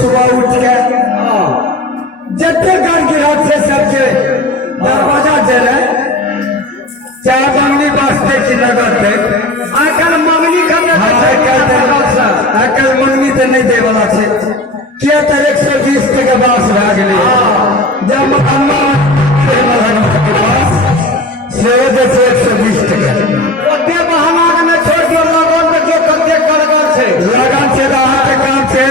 सुबह उठ के जते घर गिरहत से सबके दरवाजा जले चाहे मंगनी वास्ते की नगद थे आजकल मंगनी आजकल मंगनी तो नहीं दे वाला छे किया तो 120 के बास रह गए जब अम्मा के पास से 120 टका ओते बहाना में छोड़ दियो लगन में जो करते करगर छे लगन से रहा के काम से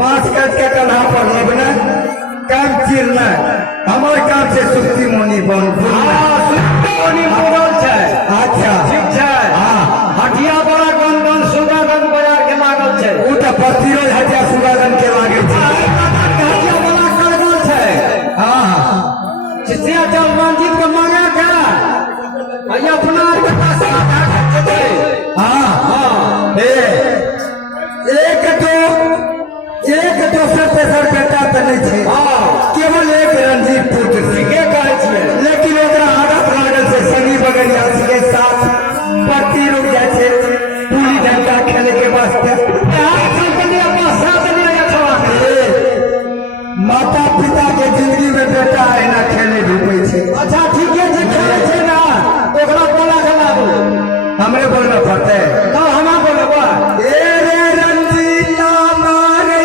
बांस काट के कन्हा पर लगना काम चीरना हमार काम से सुक्ति मोनी बन सुक्ति मोनी बोल छे अच्छा ठीक छे हां हटिया बड़ा गन सुगागन बाजार के लागल छे उ त प्रतिरोध हटिया सुगागन के लागे छे हटिया बड़ा करगल छे हां चिचिया चल रंजीत के मांगा के आई अपना के पास हां हां एक दोसर तेसर बेटा तो नहीं छे केवल एक रंजीत पुत्र ठीके कहै छियै लेकिन ओकरा आदत लागल से सनी बगरिया के साथ पति रुक जाए छे पूरी डंडा खेले के वास्ते माता पिता के जिंदगी में बेटा एना खेले धूपे छे अच्छा ठीके छे खेले छे ना ओकरा बोला गला हमरे बोलना पड़ते तो हमा बोलबा ए रे रंजीत मारे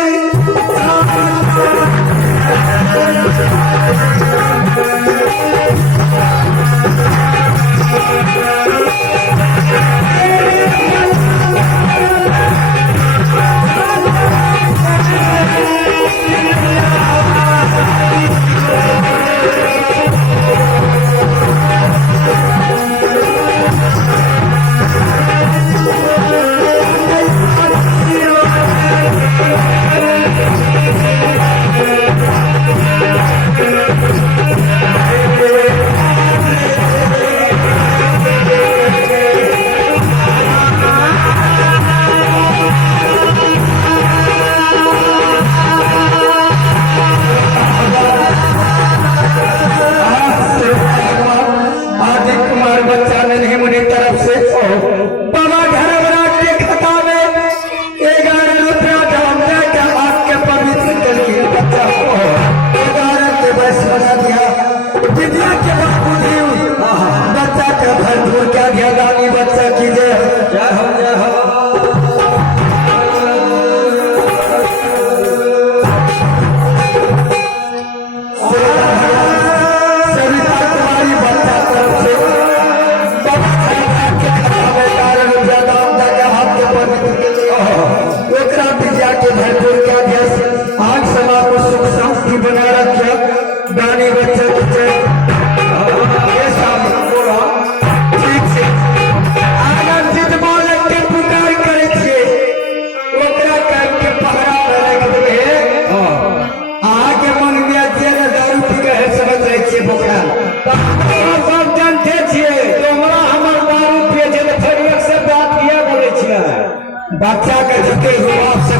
बच्चा के जते जवाब से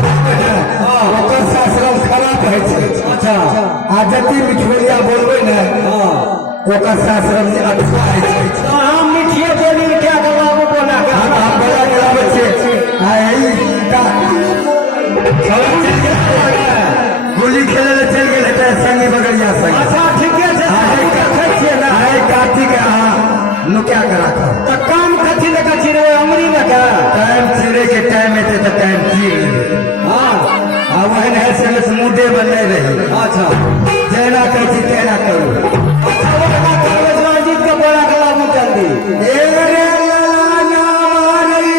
ओकर शास्त्रम खराब है छे अच्छा आ जते मिठोलिया बोलबे ने ओकर शास्त्रम से अच्छा है छे हम मिठिया बोली क्या गलाबो बोला के हम बोला गलाबे छे आ ई का गोली खेले ले चल गेल है संगी बगड़िया संग अच्छा ठीक है कथे छे ना है कार्तिक हां नु क्या करा त काम कथि लगा छिरे अमरी लगा टाइम छिरे के टाइम एते त टाइम जी हां आ वहन है से मुद्दे बने रहे अच्छा जेना कहती तेना करू अच्छा वो का राजीत का बड़ा गला में चल दी ए रे लाला मारी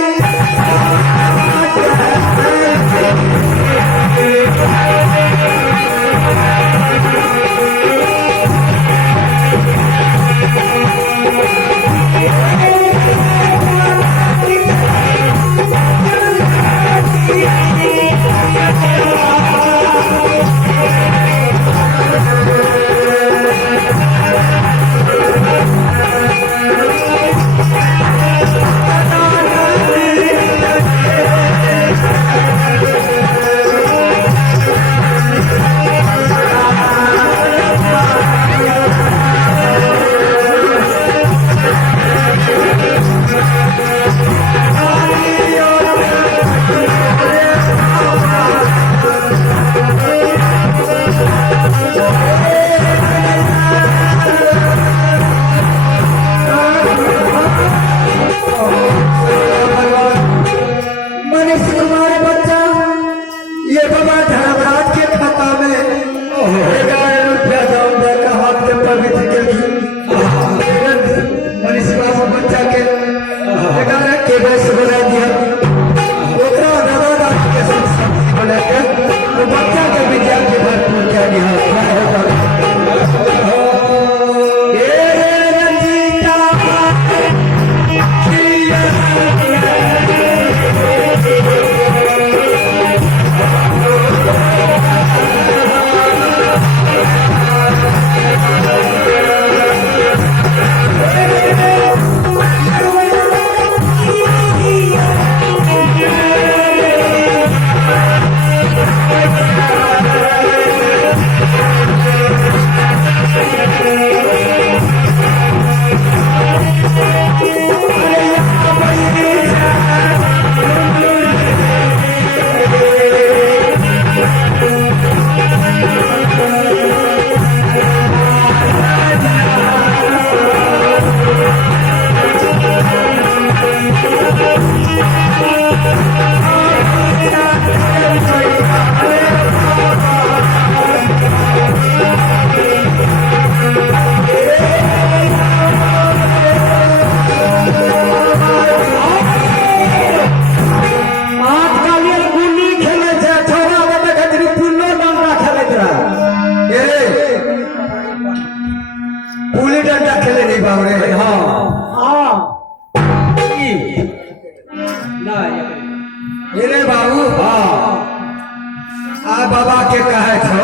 के कहे छो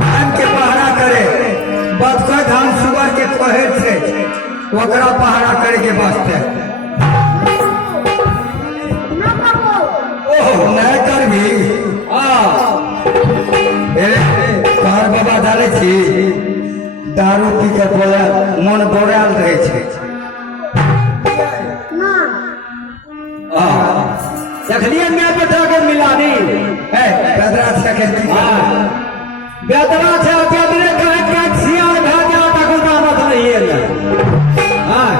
धान के पहरा करे बदकोई धान सुगर के कहे छे ओकरा पहरा करे के वास्ते ओह नहीं करबी तोहर बाबा डाले छी दारू पी के बोले मन बोराल रहे छे देखलिए मैं बेटा के मिलानी बेदरा से बेदरा से अपने कहे के सियार भाजा तक दामत नहीं है हां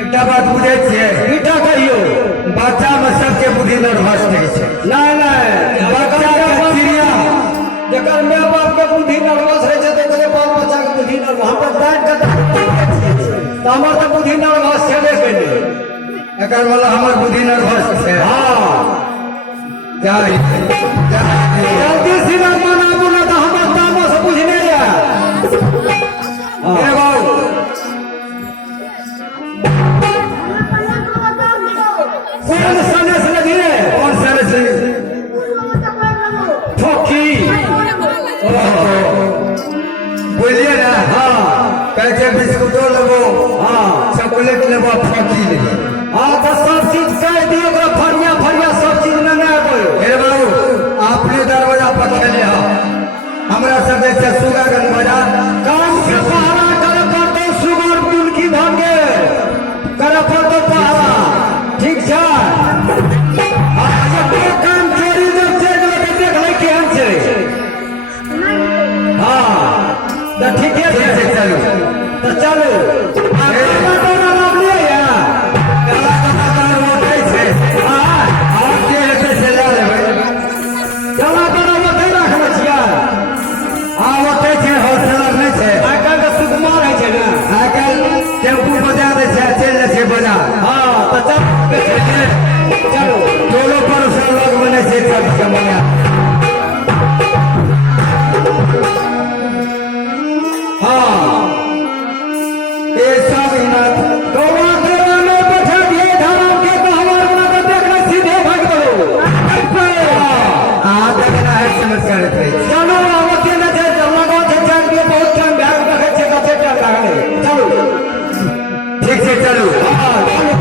एकटा बात बुझे छिए बेटा कहियो बच्चा में सबके बुद्धि नर्वस रहे छे नहीं बच्चा के चिड़िया जकर माय बाप के बुद्धि नर्वस रहे छे तो ओकरे बाल बच्चा के बुद्धि नर्वस हम तो डांट के हमर तो बुद्धि नर्वस छेबे कइले एकर वाला हमर बुद्धि नर्वस छे हां जाई जल्दी से मना बुना तो हमर दामो से बुझने या ए बाबू कौन सने से लगी है कौन सने से ठोकी बोलिए ना हां कैसे बिस्कुटो लेबो हां चॉकलेट लेबो फकी लेबो हां तो सब चीज कह दियो ओकरा फरिया फरिया सब चीज में ना कोयो हे बाबू आपने दरवाजा पर खेले हो हमरा सब जैसे सुगागन बाजार काम के पहरा कर पड़तो सुगर कुल की भागे कर पड़तो पहरा ठीक छै आज तो काम चोरी जब से देख ले केहन छै हां तो ठीक है चलो तो चलो तो ना लाभ लिया या आपके हेते से ला लेबै जमा करो ओते रखले छियै आ ओते छै होलसेलर नहीं छै आइ काल्हि के सुकुमार है छै ना आइ काल्हि टेम्पू बजा दै छै चलि जाइ छै बाजार हां तो चलो टोलो पर सब लोग बने छै सब समया हां ये सब इनात गौवा के में बैठा दिए धर्म के कहवर बना के देखना सीधे भाग दो आ देखना है समस्या रहते चलो आवते न छै लगा छै जान के बहुत टाइम भाग रखे छै कते टाइम लागले चलो ठीक से चलो हां चलो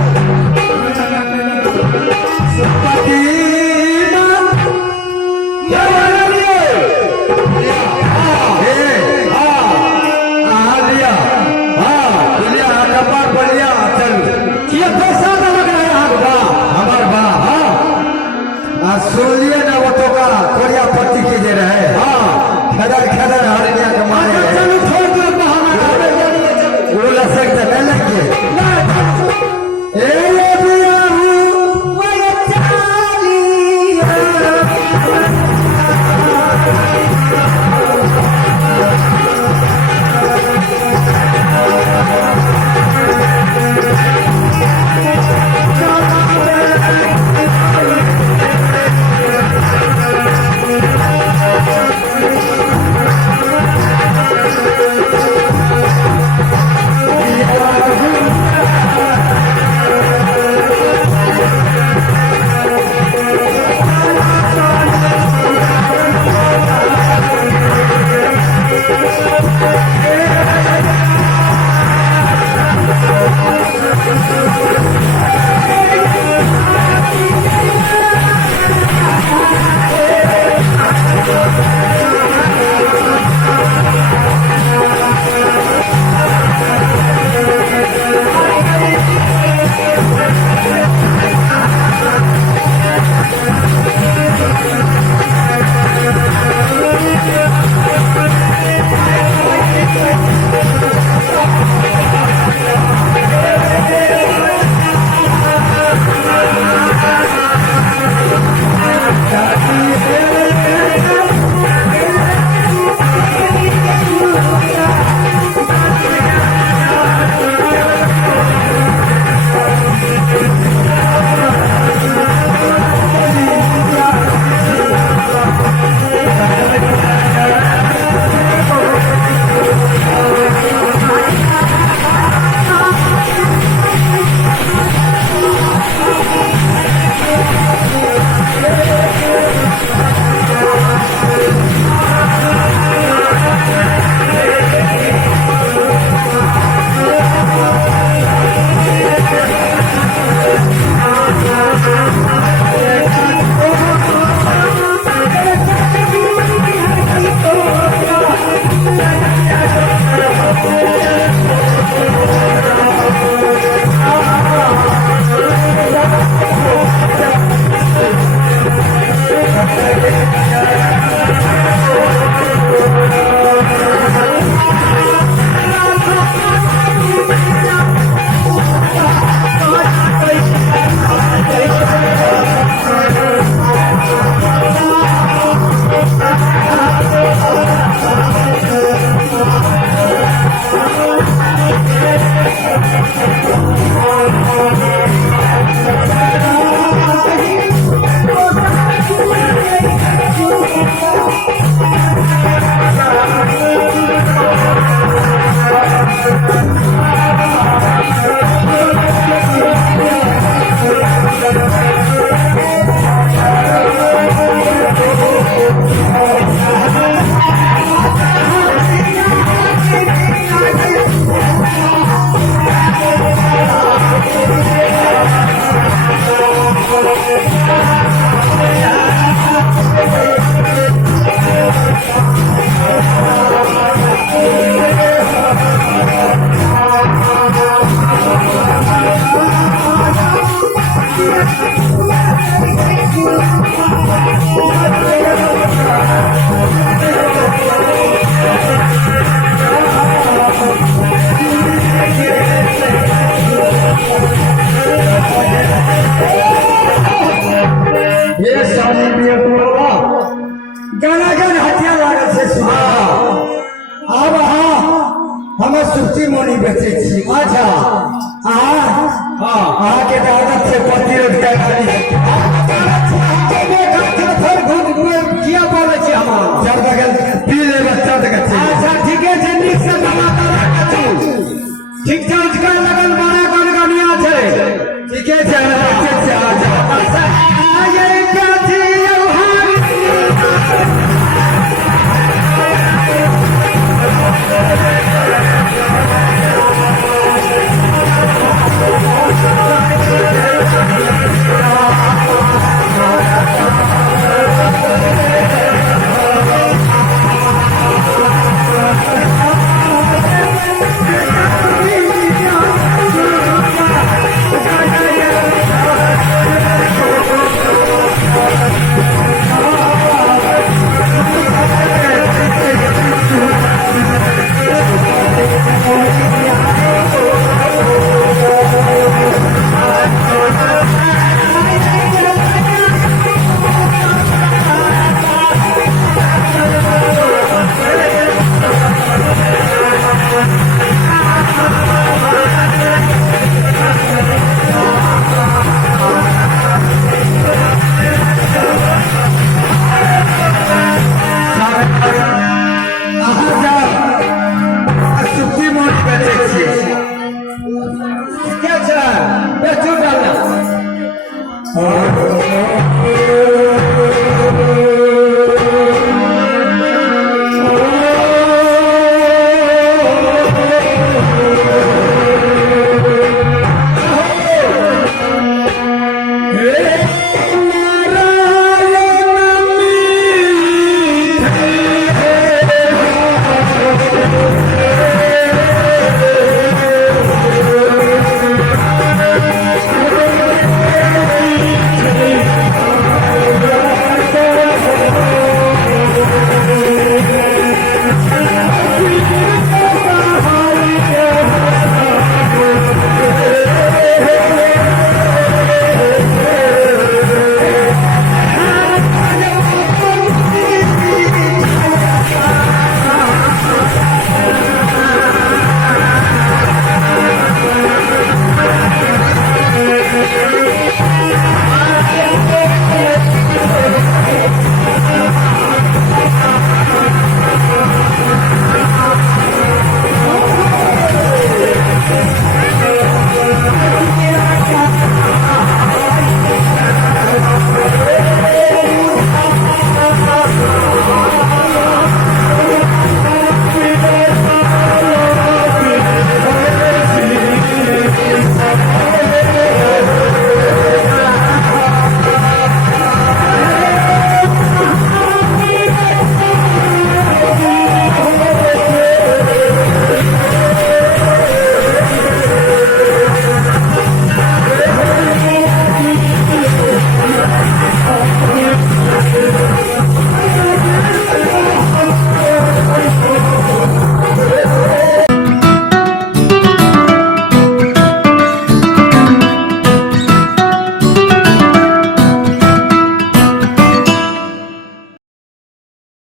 ठीक छै, आजकल लगन बड़ा गनगनिया छै। ठीके छै